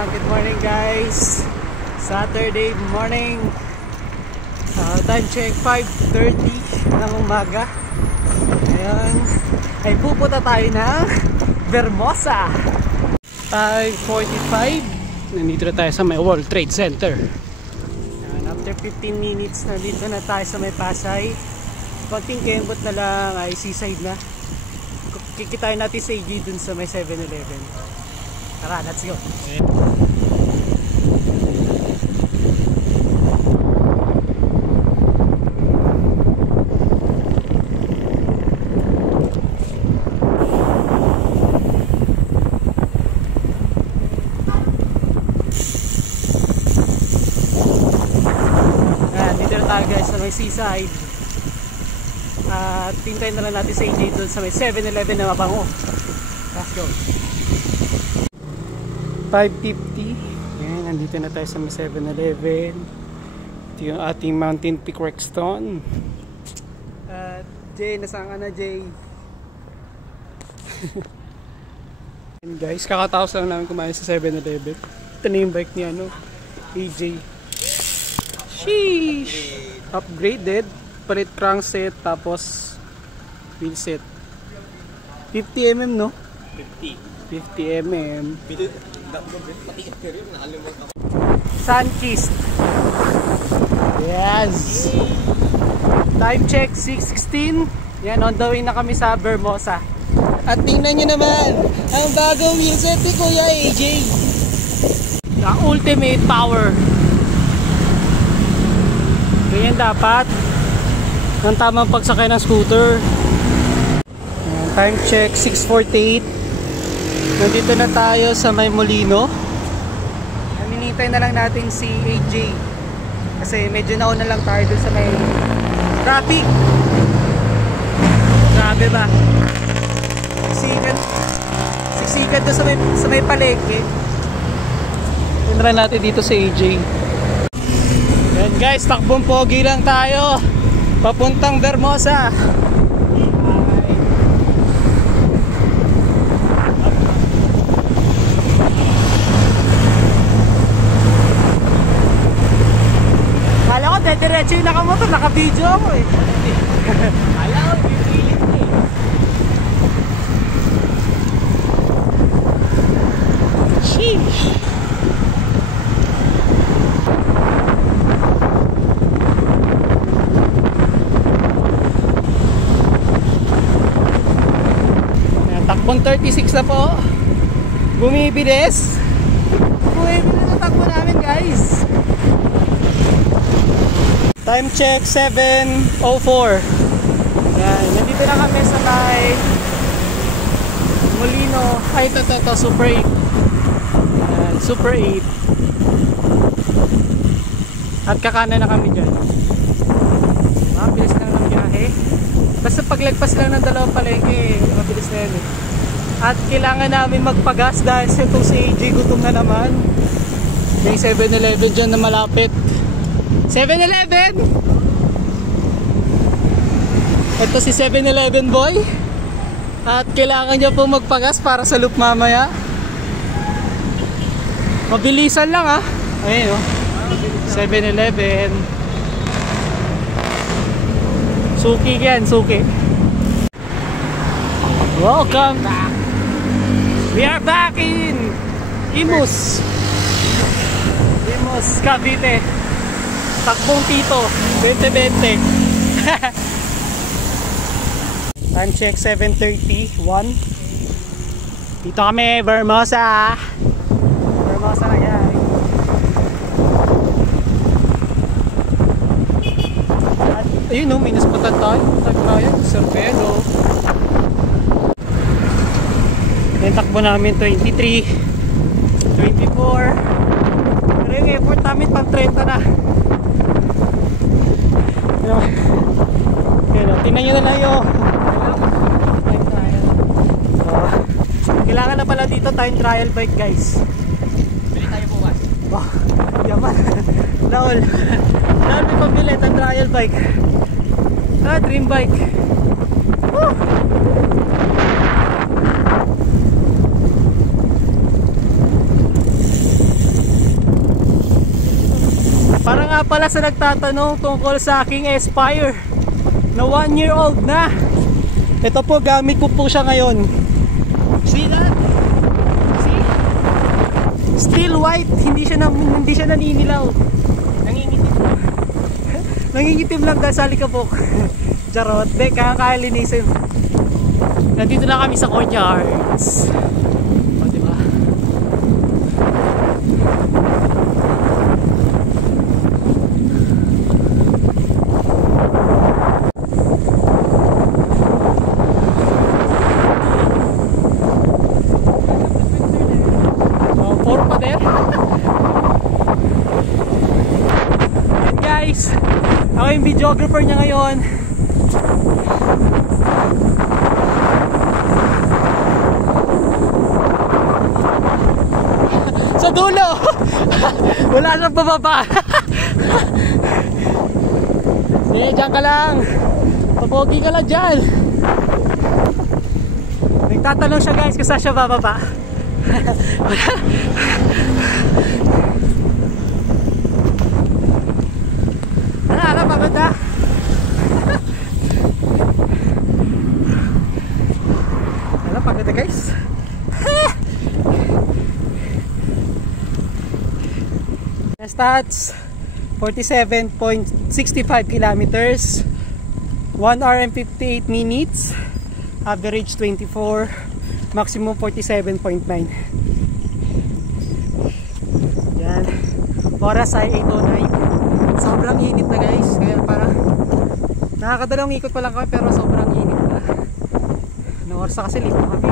Good morning guys, Saturday morning. Time check 5:30 ng umaga. Ngayon ay pupunta tayo ng Vermosa. 5:45. Nandito na tayo sa may World Trade Center. After 15 minutes nandito na tayo sa may Pasay. Konting kembot na lang ay seaside na. Kikitain natin sa AG dun sa may 7-Eleven. Tara, let's go. Dito na tayo guys sa may seaside. Tintayin na lang natin sa AJ doon sa may 7-Eleven na mabango. Let's go. 5:50. Ayan, nandito na tayo sa may 7-Eleven. Ito yung ating Mountain Peak Rexton. Jay, nasaan ka na Jay? And guys, kakataos lang namin kumain sa 7-Eleven. Ito na yung bike ni AJ. Sheesh! Upgraded. Palit crankset tapos wheel set 50mm no? 50mm Sunkist. Yes. Time check 6:16. Yan, on the way na kami sa Vermosa. At tingnan nyo naman ang bagong wheel set ni Kuya AJ. The ultimate power. Ganyan dapat ng tamang pagsakay ng scooter. Ayan, time check 6:48. Nandito na tayo sa may Molino. Hinihintay na lang natin si AJ kasi medyo nauna lang tayo dun sa may traffic. Grabe ba? Siksikan doon sa may palengke. Tinry natin dito si AJ. Yan guys, takbong pogi lang tayo papuntang Vermosa. Kala ko dediretso yung nakamotor, naka-video ako eh. Kala ko pipilit ko eh. Sheesh. Takbong 36 na po. Bumibilis. Bumibilis na takbo namin guys. Time check 7:04. Yan, nandito na kami sa may Molino. Ay, ito, Super 8. Yan, Super 8. At kakanan na kami dyan. Mabilis lang ng biyahe. Basta paglagpas lang ng dalawang palengke, mabilis na yan eh. At kailangan namin magpagas dahil sa itong si AJ gutom na naman. May 7-Eleven dyan na malapit. 7-Eleven! Ito si 7-Eleven boy. At kailangan niya po magpagas para sa loop mamaya. Mabilisan lang ah. Ayun oh. 7-Eleven. Suki yan, suki. Welcome back. We are back in Imus, Cavite. Takbong Tito 2020. Time check 7:31. Dito kami, Vermosa. Vermosa na yan. Ayun o, minus patan tayo. Tayo, Serpelo. Yung takbo namin 23, 24. Pero yung effort namin pang 30 na. Tingnan nyo na lang yung kailangan na pala dito time trial bike guys. Bili tayo bukas. Oh, yaman. Laol may pabili time trial bike. Dream bike. Woo! nga pala sa nagtatanong tungkol sa aking Aspire na 1-year-old na. Ito po, gamit ko po siya ngayon. See that? See? Still white, hindi siya naninilaw. Nangingitim lang. Nangingitim lang dahil sa alikabok. Charot, kakaalinisin. Nandito na kami sa courtyards. O, diba? Puro pa din. Yan guys, ako yung videographer niya ngayon. Sa dulo. Wala siyang bababa. Diyan ka lang. Papogi ka lang dyan. Nagtatanong siya guys kung saan siya bababa. Ano pagod na? Ano pagod na guys? Stats 47.65 kilometers, 1 hour and 58 minutes, average 24, maximum 47.9. Yan, oras ay 8:09. Sobrang init na guys, kaya parang nakakadalawang ikot pa lang kami pero sobrang init na. Anong oras na kasi late na kami.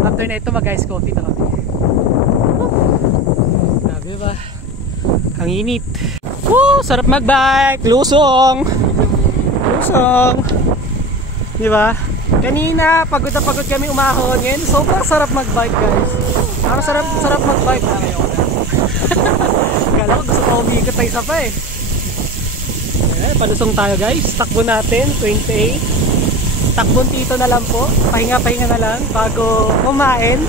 After na ito mag-ice coffee na kami. Grabe ba? Ang init. Woo! Sarap mag-bike! Lusong! Lusong! Diba? Kanina, pagod na pagod kami umahon. Ngayon, sobrang sarap mag-bike guys. Parang sarap mag-bike. Kala ko gusto ko umikot pa isa pa eh. Palusong tayo guys. Takbo natin, 28. Takbon dito na lang po. Pahinga-pahinga na lang bago kumain.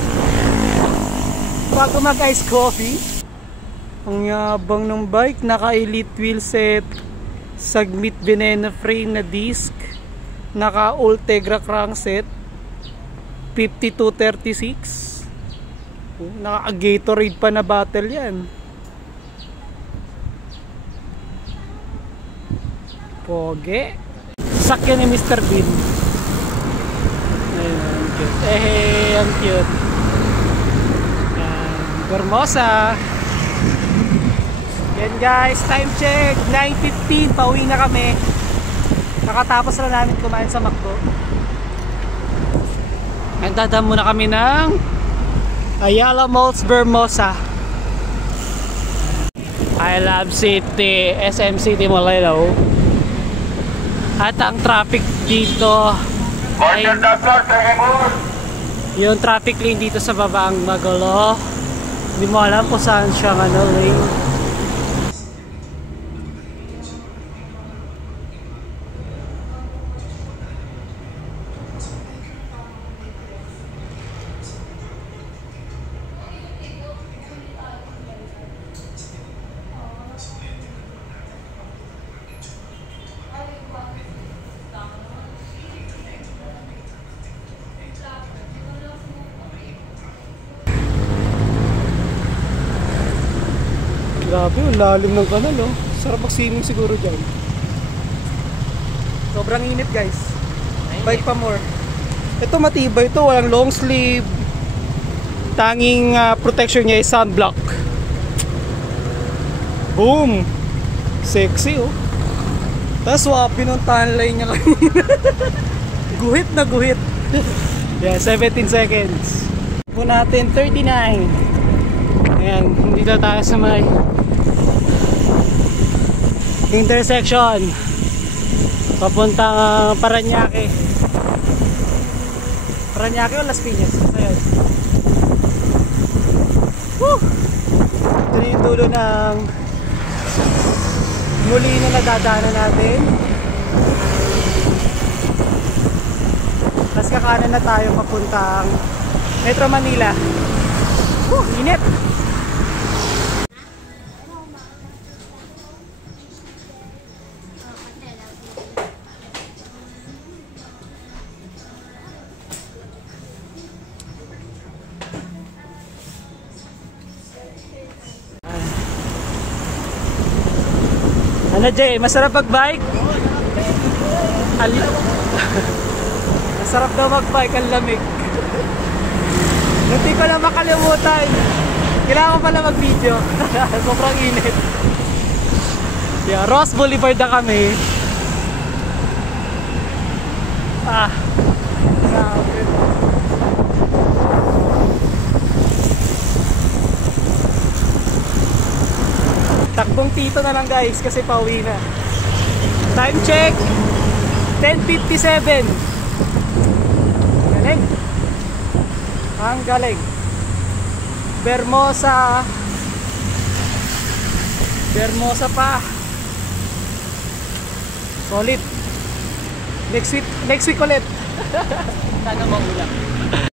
Bago mag-ice coffee. Ang yabang ng bike. Naka-elite wheelset, Sagmit Venena frame na disc, naka Ultegra crankset, 5236. Naka Gatorade pa na battle yan. Poge. Sakyan ni Mr. Bean. Ayun, ang cute. Ang cute. Hermosa. Yan guys, time check 9:15, pauwi na kami. Nakatapos na namin kumain sa McDo. Nagdadaan muna kami ng Ayala Malls Vermosa. I Love City, SM City Molino. At ang traffic dito ay yung traffic lane dito sa baba ang magulo. Hindi mo alam kung saan siya lane. Grabe, ang lalim ng kanal oh. Sarap mag-swimming siguro dyan. Sobrang init guys. Bike pa more. Ito matibay ito, walang long sleeve. Tanging protection niya ay sunblock. Boom! Sexy oh. Tapos wapi ng tan line niya kanina. Guhit na guhit. Yeah, 17 seconds. Po natin 39. Ayan, dito tayo sa may intersection papuntang Parañaque o Las Piñas. Ayun. Woo! Ito na yung dulo ng muli na nadadaanan natin. Tapos kakanan na tayo papuntang Metro Manila. Woo! Init! Ano Jay, masarap mag-bike? Masarap daw mag-bike, ang lamig. Hindi ko na makalimutan. Kailangan ko pala mag-video. Sobrang init. Yeah, Ross Boulevard na kami. Grabe. Takbong tito na lang guys kasi pauwi na. Time check 10:57. Galing. Ang galing. Bermosa pa. Solid. Next week ulit. Sana maulan.